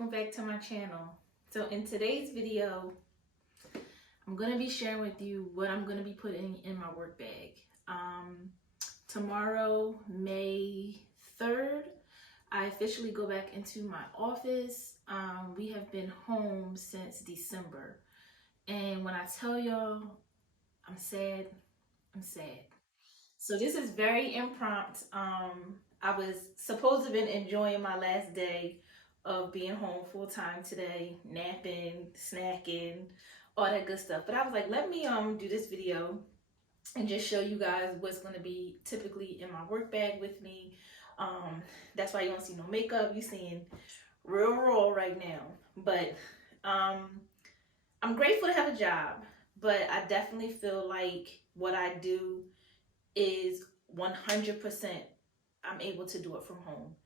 welcome back to my channel. So in today's video, I'm going to be sharing with you what I'm going to be putting in my work bag. Tomorrow, May 3rd, I officially go back into my office. We have been home since December. And when I tell y'all, I'm sad. So this is very impromptu. I was supposed to have been enjoying my last day of being home full time today, napping, snacking, all that good stuff. But I was like, let me do this video and just show you guys what's going to be typically in my work bag with me. That's why you don't see no makeup. You seeing real raw right now. But I'm grateful to have a job, but I definitely feel like what I do is 100% I'm able to do it from home.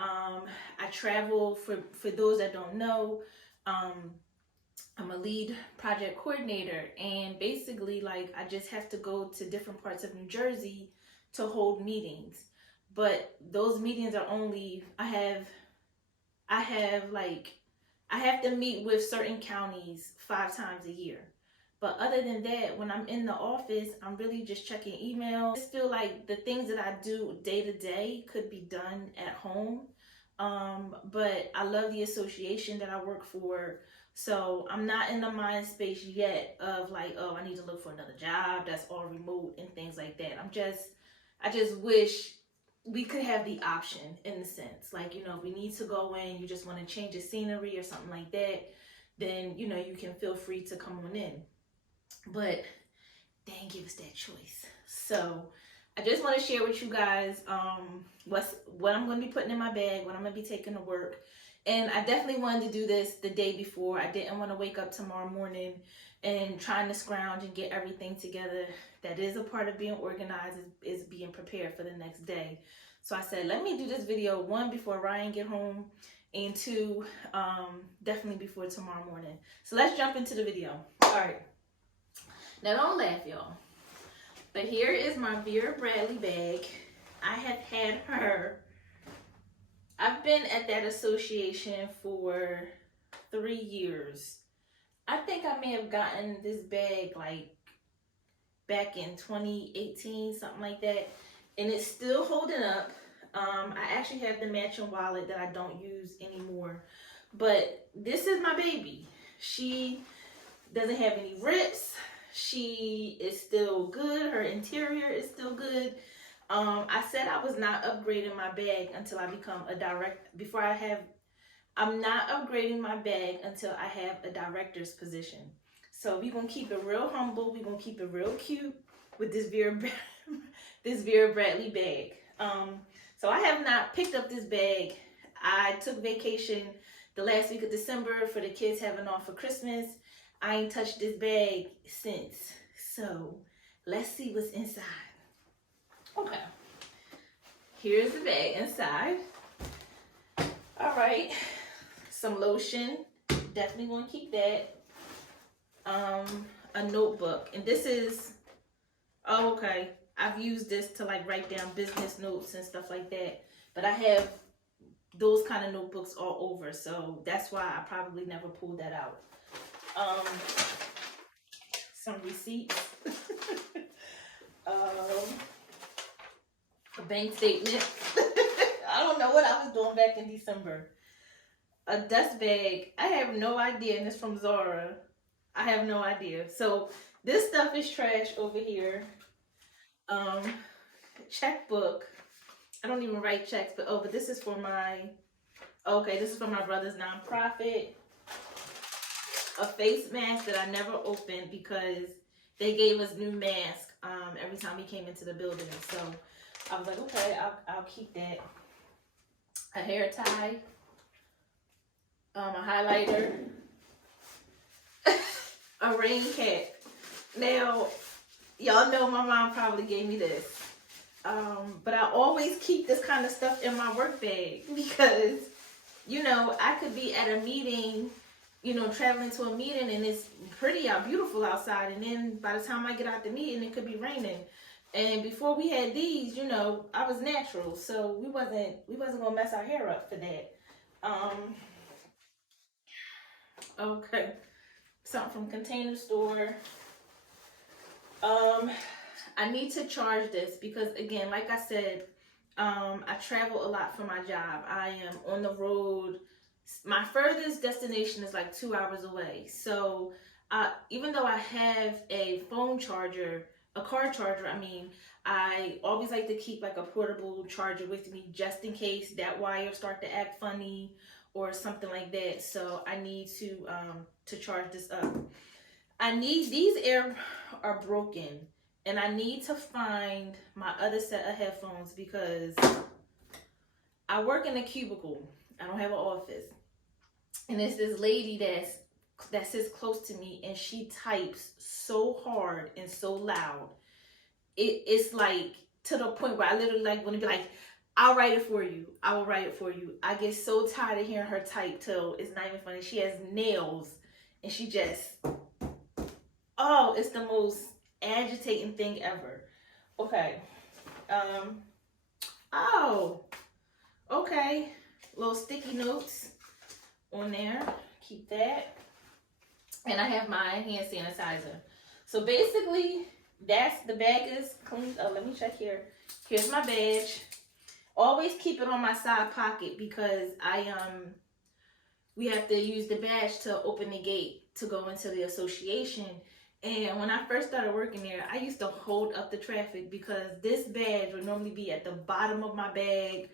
I travel, for those that don't know, I'm a lead project coordinator, and basically like I just have to go to different parts of New Jersey to hold meetings. But those meetings are only, I have to meet with certain counties 5 times a year. But other than that, when I'm in the office, I'm really just checking emails. I just feel like the things that I do day to day could be done at home. But I love the association that I work for. So I'm not in the mind space yet of like, oh, I need to look for another job that's all remote and things like that. I just wish we could have the option in the sense, like, you know, if we need to go in, you just want to change the scenery or something like that, then, you know, you can feel free to come on in. But they didn't give us that choice. So I just want to share with you guys what I'm going to be putting in my bag, what I'm going to be taking to work. And I definitely wanted to do this the day before. I didn't want to wake up tomorrow morning and trying to scrounge and get everything together. That is a part of being organized, is being prepared for the next day. So I said, let me do this video, 1, before Ryan get home, and 2, definitely before tomorrow morning. So let's jump into the video. All right. Now don't laugh, y'all. But here is my Vera Bradley bag. I have had her. I've been at that association for 3 years. I think I may have gotten this bag like back in 2018, something like that. And it's still holding up. I actually have the matching wallet that I don't use anymore. But this is my baby. She doesn't have any rips. She is still good. Her interior is still good. I said I was not upgrading my bag until I become a I'm not upgrading my bag until I have a director's position. So we're going to keep it real humble. We're going to keep it real cute with this Vera Bradley bag. So I have not picked up this bag. I took vacation the last week of December for the kids having off for Christmas. I ain't touched this bag since. So let's see what's inside. Okay. Here's the bag inside. All right. Some lotion. Definitely want to keep that. A notebook. And this is, oh, okay. I've used this to like write down business notes and stuff like that. But I have those kind of notebooks all over. So that's why I probably never pulled that out. Some receipts. A bank statement. I don't know what I was doing back in December. A dust bag. I have no idea, and it's from Zara. I have no idea. So this stuff is trash over here. Checkbook. I don't even write checks, but this is for this is for my brother's nonprofit. A face mask that I never opened because they gave us new masks every time we came into the building. So I was like, okay, I'll keep that. A hair tie. A highlighter. A rain cap. Now, y'all know my mom probably gave me this. But I always keep this kind of stuff in my work bag because, you know, I could be at a meeting, you know, traveling to a meeting, and it's pretty beautiful outside, and then by the time I get out the meeting, it could be raining. And before we had these, you know, I was natural, so we wasn't gonna mess our hair up for that. Okay. Something from Container Store. I need to charge this because, again, like I said, I travel a lot for my job. I am on the road. My furthest destination is like 2 hours away. So even though I have a phone charger, a car charger, I always like to keep like a portable charger with me just in case that wire start to act funny or something like that. So I need to charge this up. I need, these air are broken, and I need to find my other set of headphones because I work in a cubicle. I don't have an office. And it's this lady that sits close to me, and she types so hard and so loud. It's like to the point where I literally like want to be like, I'll write it for you. I will write it for you. I get so tired of hearing her type till it's not even funny. She has nails, and she just, oh, it's the most agitating thing ever. Okay. Oh, okay. Little sticky notes on there. Keep that. And I have my hand sanitizer. So basically, the bag is cleaned. Oh, let me check here. Here's my badge. Always keep it on my side pocket because we have to use the badge to open the gate to go into the association. And when I first started working there, I used to hold up the traffic because this badge would normally be at the bottom of my bag,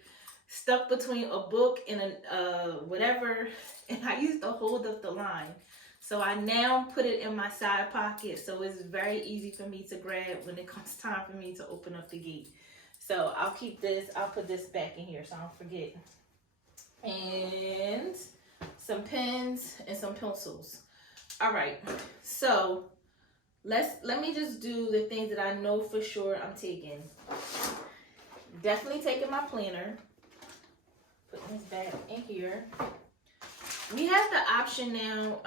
stuck between a book and a whatever, and I used to hold up the line. So I now put it in my side pocket, so it's very easy for me to grab when it comes time for me to open up the gate. So I'll keep this, I'll put this back in here so I don't forget. And some pens and some pencils. All right, so let me just do the things that I know for sure I'm taking. Definitely taking my planner. Putting this back in here. We have the option now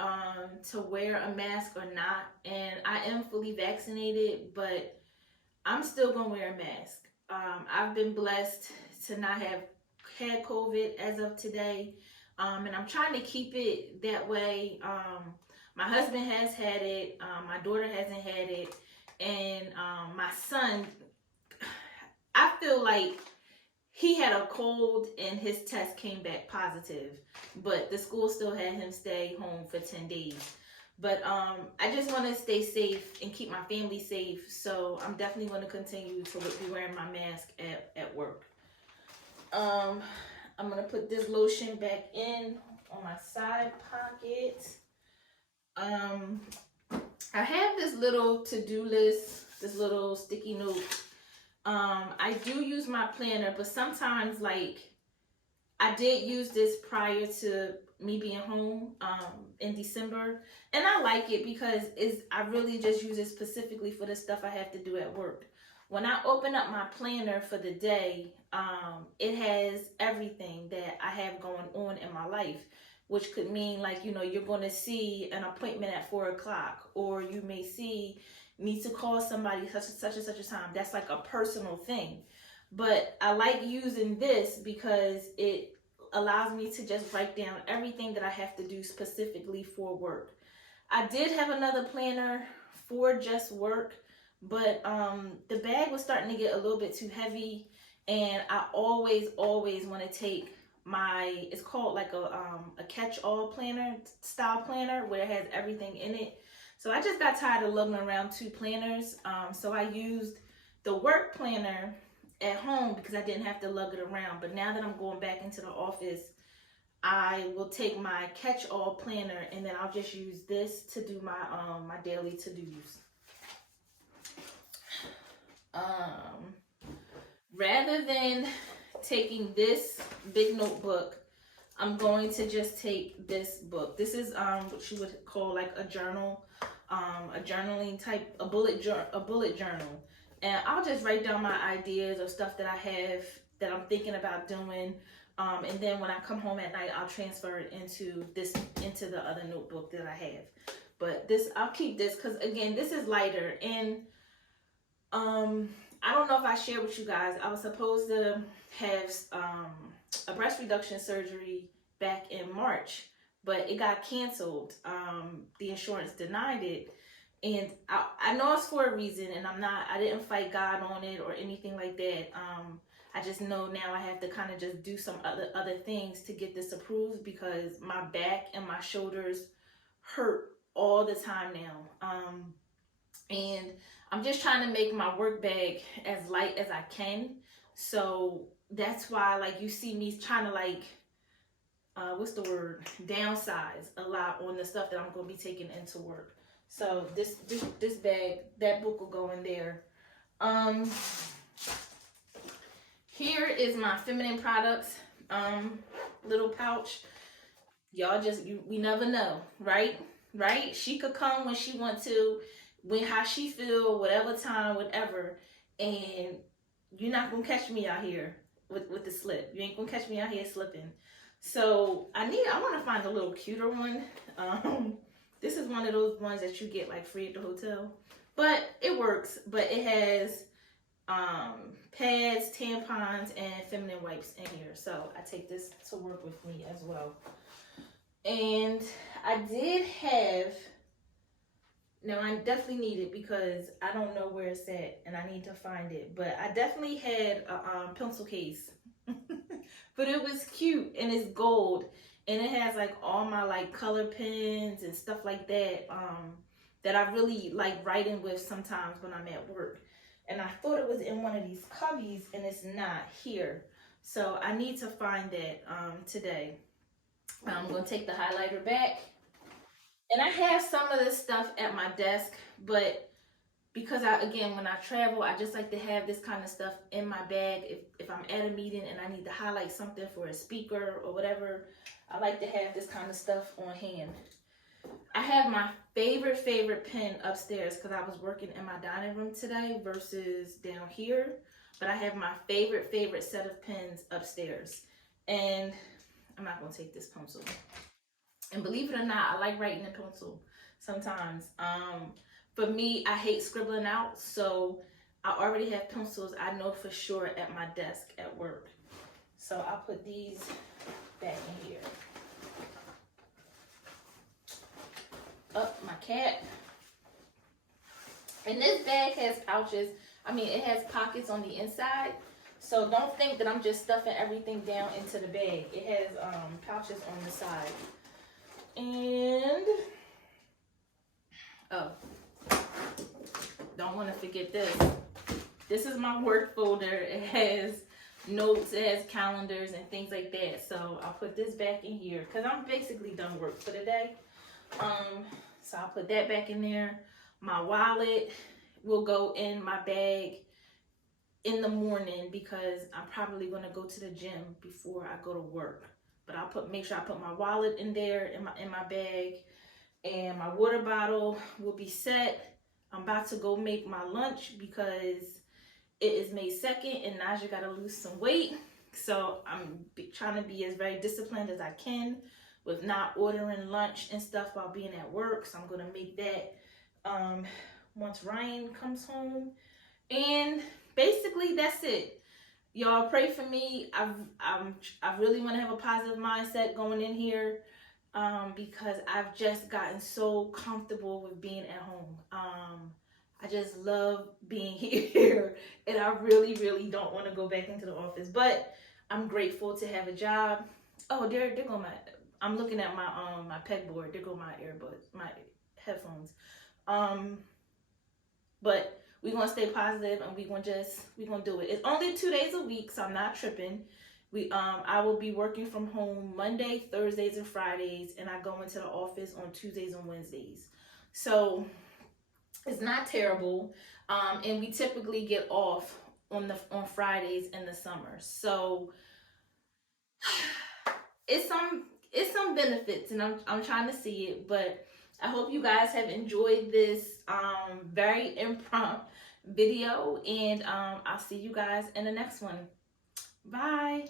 to wear a mask or not, and I am fully vaccinated, but I'm still gonna wear a mask. I've been blessed to not have had COVID as of today, and I'm trying to keep it that way. My husband has had it, my daughter hasn't had it, and my son, I feel like he had a cold and his test came back positive, but the school still had him stay home for 10 days. But I just want to stay safe and keep my family safe, so I'm definitely going to continue to be wearing my mask at work. I'm going to put this lotion back in on my side pocket. I have this little to-do list, this little sticky note. I do use my planner, but sometimes, like, I did use this prior to me being home in December, and I like it because I really just use it specifically for the stuff I have to do at work. When I open up my planner for the day, it has everything that I have going on in my life, which could mean, like, you know, you're going to see an appointment at 4 o'clock, or you may need to call somebody such and such a time. That's like a personal thing. But I like using this because it allows me to just write down everything that I have to do specifically for work. I did have another planner for just work, but the bag was starting to get a little bit too heavy, and I always want to take it's called like a catch-all planner style planner where it has everything in it. So I just got tired of lugging around two planners, so I used the work planner at home because I didn't have to lug it around. But now that I'm going back into the office, I will take my catch-all planner, and then I'll just use this to do my my daily to-dos. Rather than taking this big notebook, I'm going to just take this book. This is what you would call like a journal, a journaling type, a bullet journal. And I'll just write down my ideas or stuff that I have that I'm thinking about doing. And then when I come home at night, I'll transfer it into the other notebook that I have. But I'll keep this because, again, this is lighter. And I don't know if I shared with you guys, I was supposed to have a breast reduction surgery back in March, but it got canceled. The insurance denied it. And I know it's for a reason, and I didn't fight God on it or anything like that. I just know now I have to kind of just do some other things to get this approved, because my back and my shoulders hurt all the time now. And I'm just trying to make my work bag as light as I can. So that's why, like, you see me trying to, like, what's the word? Downsize a lot on the stuff that I'm going to be taking into work. So this bag, that book will go in there. Here is my feminine products little pouch. Y'all we never know, right? She could come when she want to, how she feel, whatever time, whatever, and you're not gonna catch me out here with the slip. You ain't gonna catch me out here slipping. So I want to find a little cuter one. This is one of those ones that you get like free at the hotel, but it works. But it has pads, tampons, and feminine wipes in here. So I take this to work with me as well. And I did have, now I definitely need it because I don't know where it's at and I need to find it. But I definitely had a pencil case. But it was cute and it's gold. And it has like all my like color pens and stuff like that that I really like writing with sometimes when I'm at work. And I thought it was in one of these cubbies and it's not here. So I need to find that today. I'm going to take the highlighter back. And I have some of this stuff at my desk, but because again, when I travel, I just like to have this kind of stuff in my bag. If I'm at a meeting and I need to highlight something for a speaker or whatever, I like to have this kind of stuff on hand. I have my favorite pen upstairs because I was working in my dining room today versus down here. But I have my favorite set of pens upstairs. And I'm not going to take this pencil. And believe it or not, I like writing in pencil sometimes. For me, I hate scribbling out, so I already have pencils I know for sure at my desk at work. So I'll put these back in here. Up my cat. And this bag has pouches. I mean, it has pockets on the inside. So don't think that I'm just stuffing everything down into the bag. It has pouches on the side. And, oh, don't want to forget this. This is my work folder. It has notes, it has calendars and things like that. So I'll put this back in here because I'm basically done work for the day. So I'll put that back in there. My wallet will go in my bag in the morning because I'm probably going to go to the gym before I go to work. But I'll make sure I put my wallet in there in my bag, and my water bottle will be set. I'm about to go make my lunch because it is May 2nd and Naja got to lose some weight. So I'm trying to be as very disciplined as I can with not ordering lunch and stuff while being at work. So I'm going to make that once Ryan comes home. And basically that's it. Y'all pray for me. I really want to have a positive mindset going in here because I've just gotten so comfortable with being at home. I just love being here, and I really don't want to go back into the office. But I'm grateful to have a job. Oh, there go I'm looking at my pegboard. There go my earbuds, my headphones. But we're gonna stay positive and we're gonna do it. It's only 2 days a week, so I'm not tripping. I will be working from home Monday, Thursdays, and Fridays, and I go into the office on Tuesdays and Wednesdays. So it's not terrible. And we typically get off on Fridays in the summer. So it's some benefits, and I'm trying to see it, but I hope you guys have enjoyed this very impromptu video, and I'll see you guys in the next one. Bye.